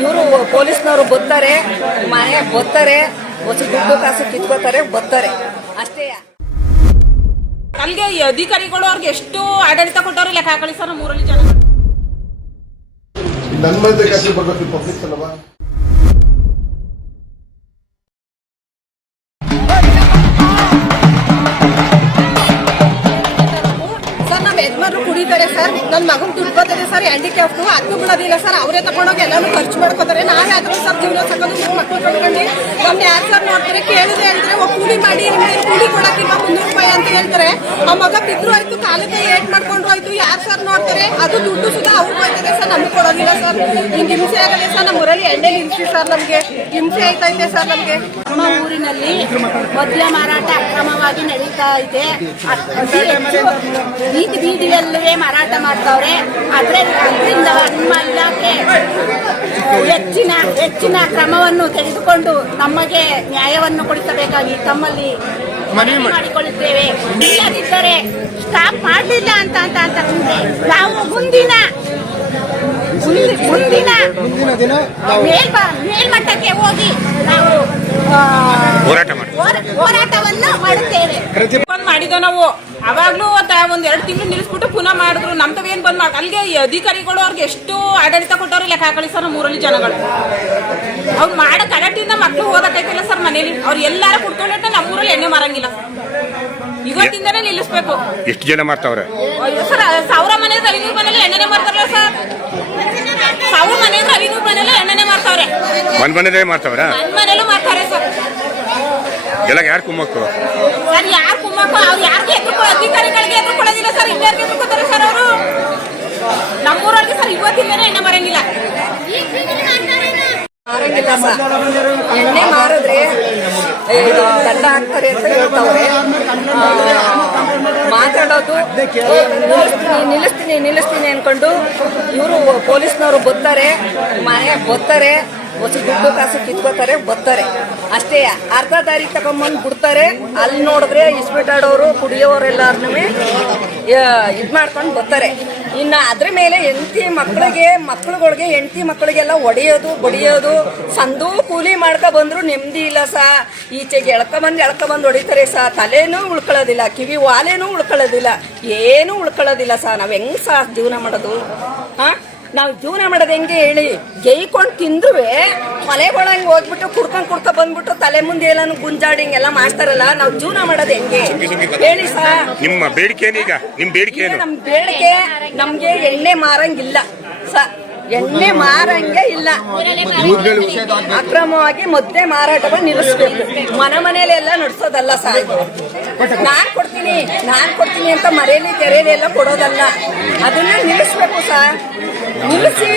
ಇವರು ಪೊಲೀಸ್ನವರು ಬರ್ತಾರೆ, ಮನೆ ಬರ್ತಾರೆ, ಹೊಸ ದುಡ್ಡು ಕಾಸು ಕಿತ್ಕೋತಾರೆ, ಬರ್ತಾರೆ ಅಷ್ಟೇ. ಅಲ್ಲಿಗೆ ಈ ಅಧಿಕಾರಿಗಳು ಅವ್ರಿಗೆ ಎಷ್ಟು ಆಡಳಿತ ಕೊಟ್ಟವ್ರು ಲೆಕ್ಕ ಹಾಕೊಳ್ಳಿ ಸರ್. ನಮ್ಮೂರಲ್ಲಿ ಜನ ನನ್ನ ಮನೆ ಕಷ್ಟ ಬರ್ಬೇಕು ಪಬ್ಲಿಕ್ ಅಲ್ವಾ. ಯಜಮಾನ್ರು ಕುಡಿತಾರೆ ಸರ್, ನನ್ನ ಮಗನ್ ದುಡ್ಡು ಬರ್ತದೆ ಸರ್, ಹ್ಯಾಂಡಿಕ್ಯಾಪ್ ಅದು ಬಿಡೋದಿಲ್ಲ ಸರ್, ಅವರೇ ತಗೊಂಡೋಗಿ ಎಲ್ಲಾನು ಖರ್ಚು ಮಾಡ್ಕೋತಾರೆ. ನಾವಾದ್ರೂ ಸರ್ ಜೀವನ ತಗೊಂಡು ಮಕ್ಕಳು ಕಟ್ಕೊಂಡು ನಮ್ಗೆ ಯಾರು ಸರ್ ನೋಡ್ತಾರೆ, ಕೇಳಿದ್ರೆ ಹೇಳಿದ್ರೆ ಕೂಲಿ ಮಾಡಿ ಕೂಲಿ ಕೊಡಕ್ಕಿಲ್ಲ 300 ರೂಪಾಯಿ ಅಂತ ಹೇಳ್ತಾರೆ. ಆ ಮಗ ಬಿದ್ರು ಆಯ್ತು, ಕಾಲಕ್ಕೆ ಏಟ್ ಮಾಡ್ಕೊಂಡ್ರು ಆಯ್ತು, ಯಾರು ಸರ್ ನೋಡ್ತಾರೆ? ಅದು ದುಡ್ಡು ಸುಧಾ ಅವ್ರು ಹೋಯ್ತದೆ ಸರ್, ನಮ್ಗೆ ಕೊಡೋದಿಲ್ಲ ಸರ್. ಹಿಂಗೆ ಹಿಂಸೆ ಆಗದೆ ಸರ್, ನಮ್ಮ ಊರಲ್ಲಿ ಎಣ್ಣೆ ಹಿಂಸೆ ಸರ್, ನಮ್ಗೆ ಹಿಂಸೆ ಆಯ್ತೈತೆ ಸರ್. ನಮ್ಗೆ ನಮ್ಮ ಊರಿನಲ್ಲಿ ಮದ್ಯ ಮಾರಾಟ ಅಕ್ರಮವಾಗಿ ನಡೀತಾ ಇದೆ. ಬೀದಿಯಲ್ಲೇ ಮಾರಾಟ ಮಾಡ್ತಾವ್ರೆ. ಅದರಿಂದ ನಮ್ಮ ಇಲಾಖೆ ಹೆಚ್ಚಿನ ಕ್ರಮವನ್ನು ತೆಗೆದುಕೊಂಡು ನಮಗೆ ನ್ಯಾಯವನ್ನು ಕೊಡಿಸಬೇಕಾಗಿ ತಮ್ಮಲ್ಲಿ ಮನವಿ ಮಾಡಿಕೊಳ್ಳುತ್ತೇವೆ. ಇಲ್ಲದಿದ್ದರೆ ಸ್ಟಾಪ್ ಮಾಡಲಿಲ್ಲ ಅಂತಂದ್ರೆ ನಾವು ಮುಂದಿನ ಮೇಲ್ಮಟ್ಟಕ್ಕೆ ಹೋಗಿ ನಾವು ಹೋರಾಟವನ್ನು ಮಾಡುತ್ತೇವೆ. ಬಂದ್ ಮಾಡಿದೋ ನಾವು ಅವಾಗ್ಲೂ ಒಂದ್ 2 ತಿಂಗಳು ನಿಲ್ಲಿಸ್ಬಿಟ್ಟು ಪುನಃ ಮಾಡಿದ್ರು. ನಮ್ತವೇನ್ ಬಂದ್ ಮಾಡಿ ಅಲ್ಲಿಗೆ ಈ ಅಧಿಕಾರಿಗಳು ಅವ್ರಿಗೆ ಎಷ್ಟು ಆಡಳಿತ ಕೊಟ್ಟವ್ರು ಲೆಕ್ಕ ಹಾಕೊಳ್ಳಿ ಸರ್. ನಮ್ಮೂರಲ್ಲಿ ಜನಗಳು ಅವ್ರು ಮಾಡೋ ಕರೆಕ್ಟಿಂದ ಮಕ್ಳು ಓದಕ್ಕಾಯ್ತಿಲ್ಲ ಸರ್. ಮನೇಲಿ ಅವ್ರು ಎಲ್ಲಾರು ಕುಡ್ಕೊಂಡ್ರೆ ನಮ್ಮೂರಲ್ಲಿ ಎಣ್ಣೆ ಮಾರಂಗಿಲ್ಲ. ಇವತ್ತಿಂದನೇ ನಿಲ್ಲಿಸ್ಬೇಕು. ಎಷ್ಟು ಜನ ಮಾಡ್ತಾವ್ರೆ ಸರ್? 1000 ಮನೆ 500 ಮನೇಲಿ ಎಣ್ಣೆನೆ ಮಾರ್ತಾರಲ್ಲ ಸರ್. 1000 ಮನೆ 500 ಮನೇಲಿ ಎಣ್ಣೆನೆ ಮಾರ್ತಾವ್ರೆ. ಮನ್ ಮನೆದೇ ಮಾಡ್ತಾವ್ರ? ಮನ್ ಮನೇಲೂ ಮಾರ್ತಾರೆ ಸರ್. ಎಲ್ಲ ಯಾರು ಕುಮ್ಮಕ್ಕು ಸರ್? ಯಾರು ಕುಮ್ಮಕ್ಕು? ಅವ್ರು ಯಾರಿಗೆ ಅಧಿಕಾರಿಗಳಿಗೆ ಎದುರ್ಕೊಳ್ಳೋದಿಲ್ಲ ಸರ್. ಇನ್ಯಾರಿಗೆ ಎದುರ್ಕೋತಾರೆ ಸರ್ ಅವರು? ನಮ್ಮೂರಲ್ಲಿ ಸರ್ ಇವತ್ತಿಂದನೇ ಎಣ್ಣೆ ಮಾರಂಗಿಲ್ಲ. ಮಾರಂಗಿಲ್ಲ ಸರ್. ಎಣ್ಣೆ ಮಾರಿದ್ರೆ ದಂಡ ಹಾಕ್ತಾರೆ ಅಂತ ಹೇಳ್ತಾವ್ರೆ. ಮಾತಾಡೋದು ನಿಲ್ಲಿಸ್ತೀನಿ ಅನ್ಕೊಂಡು ಇವರು ಪೊಲೀಸ್ನವರು ಬರ್ತಾರೆ, ಮನೆ ಬರ್ತಾರೆ, ಹೊಸ ದುಡ್ಡು ಕಾಸು ಕಿತ್ಕೋತಾರೆ, ಬರ್ತಾರೆ ಅಷ್ಟೇ. ಅರ್ಧ ದಾರಿ ತಗೊಂಬಂದು ಬಿಡ್ತಾರೆ. ಅಲ್ಲಿ ನೋಡಿದ್ರೆ ಇಸ್ಪೀಟಾಡೋರು ಕುಡಿಯೋರೆಲ್ಲಾರನ್ನೂ ಇದು ಮಾಡ್ಕೊಂಡು ಬರ್ತಾರೆ. ಇನ್ನು ಅದ್ರ ಮೇಲೆ ಮಕ್ಕಳುಗಳಿಗೆ ಹೆಂಡತಿ ಮಕ್ಕಳಿಗೆಲ್ಲ ಹೊಡೆಯೋದು ಬಡಿಯೋದು, ಸಂದು ಕೂಲಿ ಮಾಡ್ಕೊ ಬಂದ್ರು ನೆಮ್ಮದಿ ಇಲ್ಲ ಸಾ. ಈಚೆಗೆ ಎಳ್ಕೊಂಬಂದು ಹೊಡಿತಾರೆ ಸಾ. ತಲೆನೂ ಉಳ್ಕೊಳ್ಳೋದಿಲ್ಲ, ಕಿವಿ ವಾಲೆನೂ ಉಳ್ಕೊಳ್ಳೋದಿಲ್ಲ, ಏನೂ ಉಳ್ಕೊಳ್ಳೋದಿಲ್ಲ ಸಾ. ನಾವು ಹೆಂಗ್ ಸಾ ಜೀವನ ಮಾಡೋದು? ನಾವು ಜೀವನ ಮಾಡೋದು ಹೆಂಗೆ ಹೇಳಿ? ಗೈಕೊಂಡು ತಿಂದ್ರೂ ಮಲೆಗೊಳಂಗೆ ಹೋಗ್ಬಿಟ್ಟು ಕುಡ್ಕೊಂಡು ಬಂದ್ಬಿಟ್ಟು ತಲೆ ಮುಂದೆ ಎಲ್ಲಾನು ಗುಂಜಾಡಿ ಹಿಂಗೆಲ್ಲ ಮಾಡ್ತಾರಲ್ಲ. ನಾವು ಜೀವನ ಮಾಡೋದು ಹೆಂಗೆ ಹೇಳಿ ಸಾ? ನಿಮ್ಮ ಬೇಡಿಕೆ ಈಗ? ನಿಮ್ಮ ಬೇಡಿಕೆ ಏನು? ನಮ್ಮ ಬೇಡಿಕೆ ನಮ್ಗೆ ಎಣ್ಣೆ ಮಾರಂಗಿಲ್ಲ ಸಾ. ಎಣ್ಣೆ ಮಾರಂಗೆ ಇಲ್ಲ. ಅಕ್ರಮವಾಗಿ ಮದ್ಯ ಮಾರಾಟವನ್ನು ನಿಲ್ಲಿಸ್ಬೇಕು. ಮನೆಯಲ್ಲೆಲ್ಲ ನಡೆಸೋದಲ್ಲ ಸಾ. ನಾನ್ ಕೊಡ್ತೀನಿ ಅಂತ ಮರೆಯಲ್ಲಿ ತೆರೆಯಲ್ಲಿ ಎಲ್ಲ ಕೊಡೋದಲ್ಲ. ಅದನ್ನ ನಿಲ್ಲಿಸ್ಬೇಕು ಸಾ. ನಿಲ್ಲಿಸಿ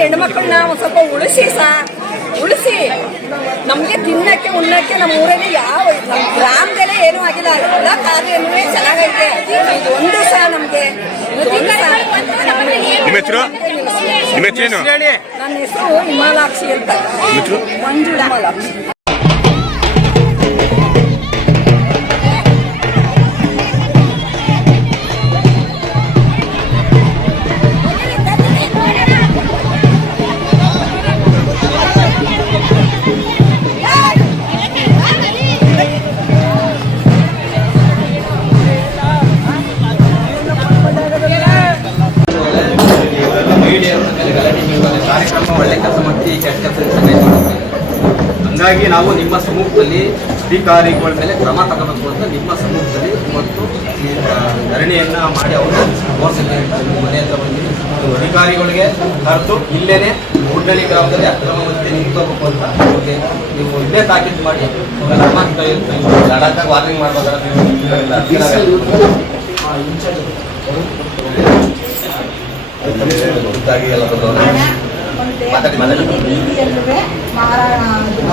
ಹೆಣ್ಮಕ್ಳನ್ನ ಒಂದ್ ಸ್ವಲ್ಪ ಉಳಿಸಿ ನಮ್ಗೆ ತಿನ್ನಕ್ಕೆ ಉಣ್ಣಕ್ಕೆ ನಮ್ಮ ಊರಲ್ಲಿ ಯಾವ ಗ್ರಾಮದಲ್ಲೇ ಏನೂ ಆಗಿಲ್ಲ. ಎಲ್ಲ ಕಾರ್ಯನೂ ಚೆನ್ನಾಗೈತೆ. ಇದು ಒಂದು ಸಹ ನಮ್ಗೆ. ನಿಮ್ಮ ಹೆಸರು? ನನ್ನ ಹೆಸರು ಹಿಮಾಲಾಕ್ಷಿ ಅಂತ. ಮಂಜುಳಾ. ಕಾರ್ಯಕ್ರಮ ಒಳ್ಳೆ ಕೆಲಸ ಮಾಡಿ ಕೆಟ್ಟ ಕೆಲಸ ಹಂಗಾಗಿ ನಾವು ನಿಮ್ಮ ಸಮ್ಮುಖದಲ್ಲಿ ಅಧಿಕಾರಿಗಳ ಮೇಲೆ ಕ್ರಮ ತಗೋಬೇಕು ಅಂತ ನಿಮ್ಮ ಸಮ್ಮುಖದಲ್ಲಿ ಇವತ್ತು ಈ ಧರಣಿಯನ್ನ ಮಾಡಿ ಅವರು ಮನೆ ಹತ್ರ ಬಂದಿದ್ದು ಅಧಿಕಾರಿಗಳಿಗೆ ಕರೆದು ಇಲ್ಲೇನೆ ಮೂಡನಳ್ಳಿ ಗ್ರಾಮದಲ್ಲಿ ಅಕ್ರಮ ಮತ್ತೆ ನಿಂತ್ಕೋಬೇಕು ಅಂತ ಅವ್ರಿಗೆ ನೀವು ಇಲ್ಲೇ ತಾಕೀತು ಮಾಡಿ ಲಡಾಖಾಗ ವಾರ್ನಿಂಗ್ ಮಾಡ್ಬೋದಾರ ಎಲ್ಲ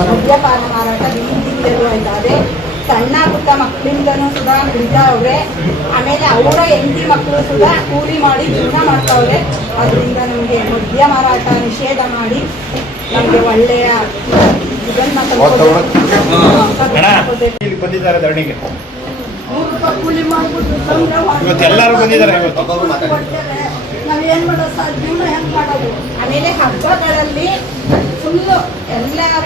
ಮದ್ಯಪಾನ ಮಾರಾಟ ಬೀದಿಯಲ್ಲೂ ಇದ್ದಾರೆ. ಸಣ್ಣ ಪುಟ್ಟ ಮಕ್ಕಳಿಂದನೂ ಸುಧಾ ಹಿಡಿತಾವ್ರೆ. ಆಮೇಲೆ ಅವರ ಹೆಂಡತಿ ಮಕ್ಕಳು ಸುಧಾ ಕೂಲಿ ಮಾಡಿ ಜೀವನ ಮಾಡ್ತಾವ್ರೆ. ಅದರಿಂದ ನಮಗೆ ಮದ್ಯ ಮಾರಾಟ ನಿಷೇಧ ಮಾಡಿ ನಮಗೆ ಒಳ್ಳೆಯ ಬಂದಿದ್ದಾರೆ ಧರಣಿಗೆ. ಕೂಲಿ ಮಾಡ್ಬಿಟ್ಟು ಎಲ್ಲರೂ ಬಂದಿದ್ದಾರೆ. ನಾವೇನ್ ಮಾಡೋದು ಸರ್, ಜೀವನ ಹೆಂಗ್ ಮಾಡೋದು? ಆಮೇಲೆ ಹಬ್ಬಗಳಲ್ಲಿ ಫುಲ್ಲು ಎಲ್ಲರೂ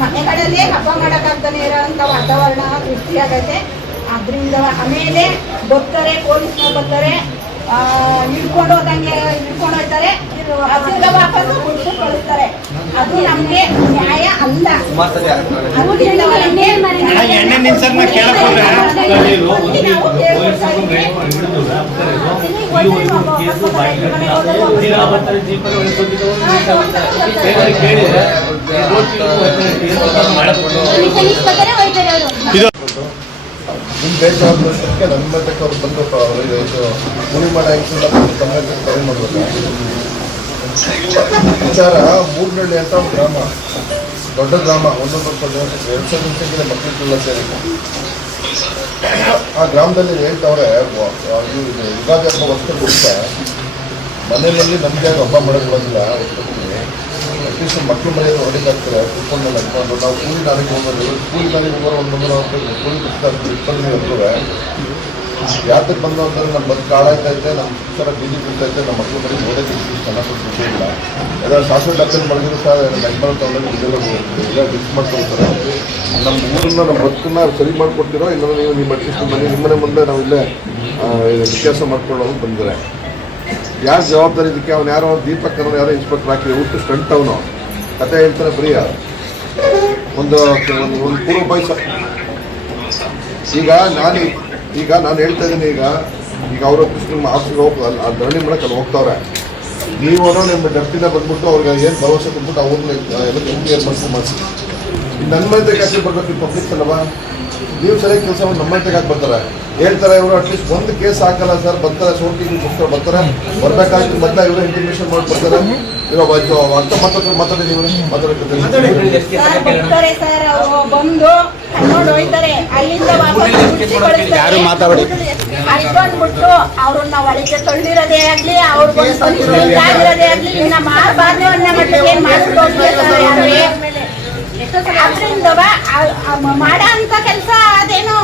ಮನೆಗಳಲ್ಲೇ ಹಬ್ಬ ಮಾಡೋಕ್ಕಾಗ್ತಾನೆ ಇರೋಂಥ ವಾತಾವರಣ ಸೃಷ್ಟಿಯಾಗೈತೆ. ಅದರಿಂದ ಆಮೇಲೆ ಬರ್ತಾರೆ, ಪೊಲೀಸ್ನವ್ರು ಬರ್ತಾರೆ, ಹಿಡ್ಕೊಂಡು ಹೋದಂಗೆ ಹಿಡ್ಕೊಂಡು ಹೋಗ್ತಾರೆ, ಹಸಿರ ವಾಪಸ್ ಹುಡುಕು ಕಳಿಸ್ತಾರೆ. ಅದು ನಮ್ಗೆ ನ್ಯಾಯ ಅಲ್ಲ. ನಿಮ್ಮ ಬೇಕಾದಷ್ಟಕ್ಕೆ ನನ್ನ ಮಟ್ಟಕ್ಕೆ ಅವ್ರು ಬಂದು ಕೂಲಿ ಮಾಡೋ ಕರೆ ಮಾಡ್ಬೇಕು. ವಿಚಾರ ಮೂಗ್ನಳ್ಳಿ ಅಂತ ಒಂದು ಗ್ರಾಮ, ದೊಡ್ಡ ಗ್ರಾಮ, 120 ಜನಸಂಖ್ಯೆ ಮಕ್ಕಳೆಲ್ಲ ಸೇರಿ ಆ ಗ್ರಾಮದಲ್ಲಿ ಹೇಳ್ತವ್ರೆ, ಯುಗಾದಿ ಹಬ್ಬ ವರ್ಷ ಬಿಟ್ಟೆ ಮನೆಯಲ್ಲಿ ನಮಗೆ ಹಬ್ಬ ಮಾಡೋಕ್ಕೆ ಬರೋದಿಲ್ಲ. ಅಟ್ಲೀಸ್ಟ್ ಮಕ್ಕಳು ಮನೆಯನ್ನು ಹೊಡಿದಾಗ್ತಾರೆ, ಕುತ್ಕೊಂಡು ನಡ್ಕೊಂಡು ನಾವು ಕೂಲಿ ನಾರಿಗೆ ಹೋಗೋದು, ಕೂಲಿ ನಾರಿಗೆ ಹೋಗೋರು 100 ಕೂಲಿ ಬಿಡ್ತಾ ಇರ್ತವೆ. ಯಾತಕ್ಕೆ ಬಂದು ಅಂತಂದ್ರೆ ನಮ್ಮ ಬದುಕು ಹಾಳಾಯ್ತೈತೆ, ನಮ್ಮ ಥರ ಬೀದಿ ಬಿಡ್ತೈತೆ, ನಮ್ಮ ಮಕ್ಕಳು ಮನೆಗೆ ಓಡೋಕ್ಕೆ ಚೆನ್ನಾಗಿ ಬಿಟ್ಟಿಲ್ಲ. ಯಾವ್ದಾದ್ರು ಶಾಸನ ಡಾಕ್ಟರ್ ಮಾಡಿದ್ರು ಸಹ ನೆಟ್ಮಾಡ ತಗೊಂಡು ಇದೆಲ್ಲ ಡಿಸ್ ಮಾಡ್ಕೊಳ್ತಾರೆ. ನಮ್ಮ ಊರನ್ನ ನಮ್ಮ ಬದುಕನ್ನ ಸರಿ ಮಾಡಿಕೊಡ್ತೀರೋ ಇಲ್ಲ ನೀವು ನಿಮ್ಮ ಅಟ್ಲೀಸ್ಟ್ ನಿಮ್ಮನೆ ಮುಂದೆ ನಾವು ಇಲ್ಲೇ ವ್ಯತ್ಯಾಸ ಮಾಡ್ಕೊಳ್ಳೋದು ಬಂದರೆ ಯಾರು ಜವಾಬ್ದಾರಿ ಇದಕ್ಕೆ? ಅವ್ನು ಯಾರೋ ದೀಪಕ್ ಅನ್ನೋ ಯಾರೋ ಇನ್ಸ್ಪೆಕ್ಟರ್ ಹಾಕಿ ಊಟ ಸ್ಟಂಟ್ ಅವನು ಕತೆ ಹೇಳ್ತಾರೆ ಬರೀ ಒಂದು ಪೂರ್ವ ಬಯಸ. ಈಗ ನಾನು ಹೇಳ್ತಾ ಇದ್ದೀನಿ, ಈಗ ಅವರು ನಿಮ್ಮ ಆಫೀಸ್ಗೆ ಹೋಗಿ ಧರಣಿ ಮಾಡಕ್ಕೆ ಅಲ್ಲಿ ಹೋಗ್ತಾವ್ರೆ. ನೀವು ನಿಮ್ಮ ಡಬ್ಬಿನ ಬಂದ್ಬಿಟ್ಟು ಅವ್ರಿಗೆ ಏನು ಭರವಸೆ ಕೊಟ್ಬಿಟ್ಟು ಅವ್ರನ್ನ ಎಲ್ಲ ಕ್ಲಿಯರ್ ಮಾಡಿಸಿ ನನ್ನ ಮನೆಗೆ ಯಾಕೆ ಬರ್ಬೇಕು? ಪಬ್ಲಿಕ್ ಅಲ್ಲವಾ? ನೀವು ಸರಿಯಾಗಿ ಕೆಲಸ ಮಾಡಿ ನಮ್ಮ ಮನೆಗೆ ಹಾಕಿ ಬರ್ತಾರೆ. ಹೇಳ್ತಾರೆ ಇವರು ಅಟ್ಲೀಸ್ಟ್ ಒಂದು ಕೇಸ್ ಹಾಕಲ್ಲ ಸರ್, ಬರ್ತಾರೆ ಸೋಟಿಗೋಸ್ಕರ ಬರ್ತಾರೆ, ಬರ್ಬೇಕಾಗಿ ಮೊದಲ ಇವರು ಇಂಟಿಮೇಷನ್ ಮಾಡಿ ಬರ್ತಾರೆ. ಇವಾಗ ಅರ್ಥ ಮಾತಾಡಿ ನೀವು ಬರ್ತಾರೆ ಸರ್, ಅವರು ಬಂದು ಕಣ್ಣೋಡ್ ಹೋಯ್ತಾರೆ, ಅಲ್ಲಿಂದ ಬಂದ್ಬಿಟ್ಟು ಅವ್ರನ್ನ ಒಳಗೆ ತಳ್ಳಿರೋದೇ ಆಗ್ಲಿ, ಅವ್ರು ಬಂದಿರೋದೇ ಆಗ್ಲಿ, ಇನ್ನ ಮಾಡಬಾರ್ದು ಅನ್ನೋ ಮಟ್ಟಿಗೆ ಏನ್ ಮಾಡ್ಬಿಟ್ಟು ಅದರಿಂದ ಮಾಡೋ ಅಂತ ಕೆಲಸ ಅದೇನೋ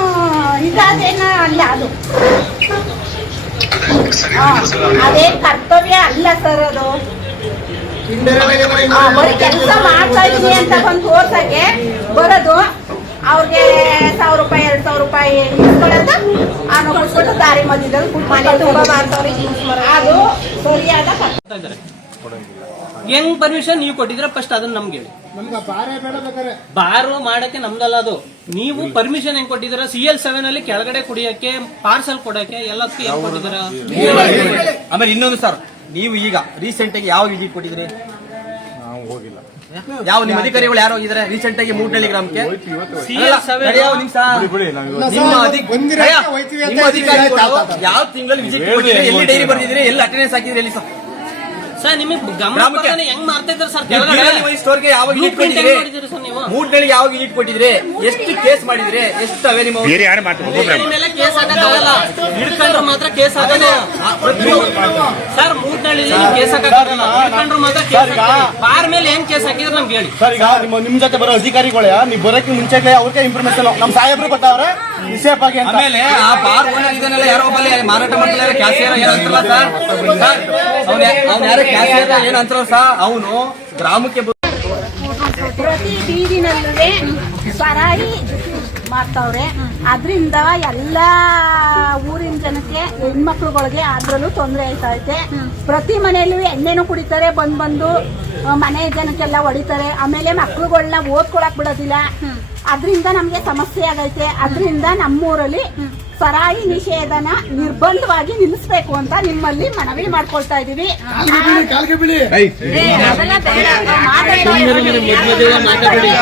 ಇದೇನೋ ಅಲ್ಲ, ಅದು ಅದೇ ಕರ್ತವ್ಯ ಅಲ್ಲ ಸರ್. ಅದು ಬರೀ ಕೆಲಸ ಮಾಡ್ತಾ ಇದೀನಿ ಅಂತ ಬಂದು ತೋರ್ಸಕ್ಕೆ ಬರೋದು, ಅವ್ರಿಗೆ 1000 ರೂಪಾಯಿ 2000 ರೂಪಾಯಿ ಇಸ್ಕೊಳ್ಳೋದು, ಕೊಟ್ಬಿಟ್ಟು ದಾರಿ ಮಧ್ಯದಲ್ಲಿ ಮನೆ ತುಂಬ ಮಾಡ್ತಾವ್ರೆ. ಅದು ಸರಿಯಾದ ಹೆಂಗ್ ಪರ್ಮಿಷನ್ ನೀವು ಕೊಟ್ಟಿದ್ರೆ ಫಸ್ಟ್ ಅದನ್ನ ನಮ್ಗೆ ಹೇಳಿ. ಬಾರು ಮಾಡಕ್ಕೆ ನಮ್ದಲ್ಲ ಅದು. ನೀವು ಪರ್ಮಿಷನ್ ಹೆಂಗ್ ಕೊಟ್ಟಿದ್ದೀರ? CL7 ಅಲ್ಲಿ ಕೆಳಗಡೆ ಕುಡಿಯಕ್ಕೆ, ಪಾರ್ಸಲ್ ಕೊಡಕ್ಕೆ ಎಲ್ಲದಕ್ಕೂ ಹೆಂಗ್ ಕೊಟ್ಟಿದ್ದೀರ? ಆಮೇಲೆ ಇನ್ನೊಂದು ಸರ್, ನೀವು ಈಗ ರೀಸೆಂಟ್ ಆಗಿ ಯಾವ ವಿಸಿಟ್ ಕೊಟ್ಟಿದ್ರಿ? ಯಾವ ನಿಮ್ಮ ಅಧಿಕಾರಿಗಳು ಯಾರು ಹೋಗಿದ್ದಾರೆ ರೀಸೆಂಟ್ ಆಗಿ ಮೂಡ್ನಳ್ಳಿ ಗ್ರಾಮಕ್ಕೆ? ನಿಮ್ಮ ಅಧಿಕಾರಿಗಳು ಯಾವ ತಿಂಗಳಲ್ಲಿ ವಿಸಿಟ್ ಕೊಟ್ಟಿದ್ರೆ, ಎಲ್ಲಿ ಡೈರಿ ಬರ್ದಿದ್ರೆ, ಎಲ್ಲಿ ಅಟೆಂಡೆನ್ಸ್ ಹಾಕಿದ್ರೆ, ಎಲ್ಲಿ ಸರ್ ಸರ್ ನಿಮಗೆ ಹೆಂಗ್ ಮಾಡ್ತಾ ಇದ್ದಾರೆ ಸರ್? ಸ್ಟೋರ್ಗೆ ಯಾವ ವಿಸಿಟ್ ಕೊಟ್ಟಿದ್ರೆ, ಮೂಡ್ನಳ್ಳಿ ಯಾವ ವಿಸಿಟ್ ಕೊಟ್ಟಿದ್ರೆ, ಎಷ್ಟು ಕೇಸ್ ಮಾಡಿದ್ರೆ, ಎಷ್ಟು ಅವೇ ನಿಮ್ಮ ಮೇಲೆ ಕೇಸ್ ಹಾಕಕ್ಕಾಗಲ್ಲ, ಹಿಡ್ಕೊಂಡ್ರು ಮಾತ್ರ ಕೇಸ್ ಹಾಕೋದು ಸರ್. ಮೂಡ್ನಳ್ಳಿ ಕೇಸ್ ಹಾಕಕ್ಕಾಗಲ್ಲ, ಹಿಡ್ಕೊಂಡ್ರು ಮಾತ್ರ ಕೇಸ್ ಹಾಕೋದು. ಬಾರ್ ಮೇಲೆ ಹೆಂಗ್ ಕೇಸ್ ಹಾಕಿದ್ರೆ ನಮ್ಗೆ ಹೇಳಿ ಸರ್. ಈಗ ನಿಮ್ ಜೊತೆ ಬರೋ ಅಧಿಕಾರಿಗಳೇ ನೀವು ಬರೋಕೆ ಮುಂಚೆಗೆ ಅವ್ರಿಗೆ ಇನ್ಫಾರ್ಮೇಶನ್ ನಮ್ ಸಾಹೇಬ್ರು ಕೊಟ್ಟವ್ರೆ ಸೇಫ್ ಆಗಿ. ಆಮೇಲೆ ಆ ಬಾರ್ ಓನರ್ ಇದನ್ನೆಲ್ಲ ಯಾರೋ ಒಬ್ಬಲ್ಲಿ ಮಾರಾಟ ಮಾಡ್ತಾರೆ, ಕ್ಯಾಶಿಯರ್ ಏನಂತಾರಲ್ಲ ಸರ್, ಅವ್ನು ಯಾರೋ ಕ್ಯಾಶಿಯರ್ ಏನಂತಾರ ಸರ್, ಅವನು ಗ್ರಾಮಕ್ಕೆ ಪ್ರತಿ ಬೀದಿನಲ್ಲೇ ಸರಾಯಿ ಮಾಡ್ತಾವ್ರೆ. ಅದರಿಂದ ಎಲ್ಲ ಊರಿನ ಜನಕ್ಕೆ, ಹೆಣ್ಮಕ್ಳುಗಳಿಗೆ ಅದ್ರಲ್ಲೂ ತೊಂದರೆ ಆಯ್ತೈತೆ. ಪ್ರತಿ ಮನೆಯಲ್ಲೂ ಎಣ್ಣೆನೂ ಕುಡಿತಾರೆ, ಬಂದು ಮನೆ ಜನಕ್ಕೆಲ್ಲ ಹೊಡಿತಾರೆ. ಆಮೇಲೆ ಮಕ್ಳುಗಳನ್ನ ಓದ್ಕೊಳಕ್ ಬಿಡೋದಿಲ್ಲ. ಅದರಿಂದ ನಮ್ಗೆ ಸಮಸ್ಯೆ ಆಗೈತೆ. ಅದರಿಂದ ನಮ್ಮೂರಲ್ಲಿ ಸರಾಯಿ ನಿಷೇಧನ ನಿರ್ಬಂಧವಾಗಿ ನಿಲ್ಲಿಸಬೇಕು ಅಂತ ನಿಮ್ಮಲ್ಲಿ ಮನವಿ ಮಾಡ್ಕೊಳ್ತಾ ಇದೀವಿ.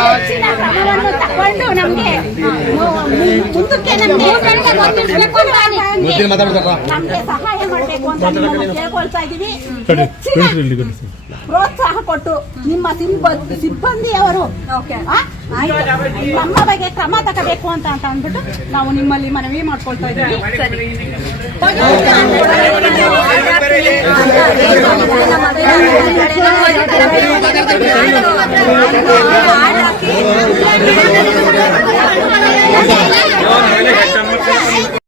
ಹೆಚ್ಚಿನ ಕ್ರಮವನ್ನು ತಗೊಂಡು ನಮ್ಗೆ ಮುಂದಕ್ಕೆ ನಮ್ಗೆ ಸಹಾಯ ಮಾಡಬೇಕು ಅಂತ ನಿಮ್ಮನ್ನು ಕೇಳ್ಕೊಳ್ತಾ ಇದೀವಿ. ಹೆಚ್ಚಿನ ಪ್ರೋತ್ಸಾಹ ಕೊಟ್ಟು ನಿಮ್ಮ ಸಿಬ್ಬಂದಿಯವರು ನಮ್ಮ ಬಗ್ಗೆ ಕ್ರಮ ತಗೋಬೇಕು ಅಂತ ಅಂದ್ಬಿಟ್ಟು ನಾವು ನಿಮ್ಮಲ್ಲಿ ಮನವಿ ಮಾಡ್ಕೊಳ್ತಾ ಇದ್ದೀವಿ.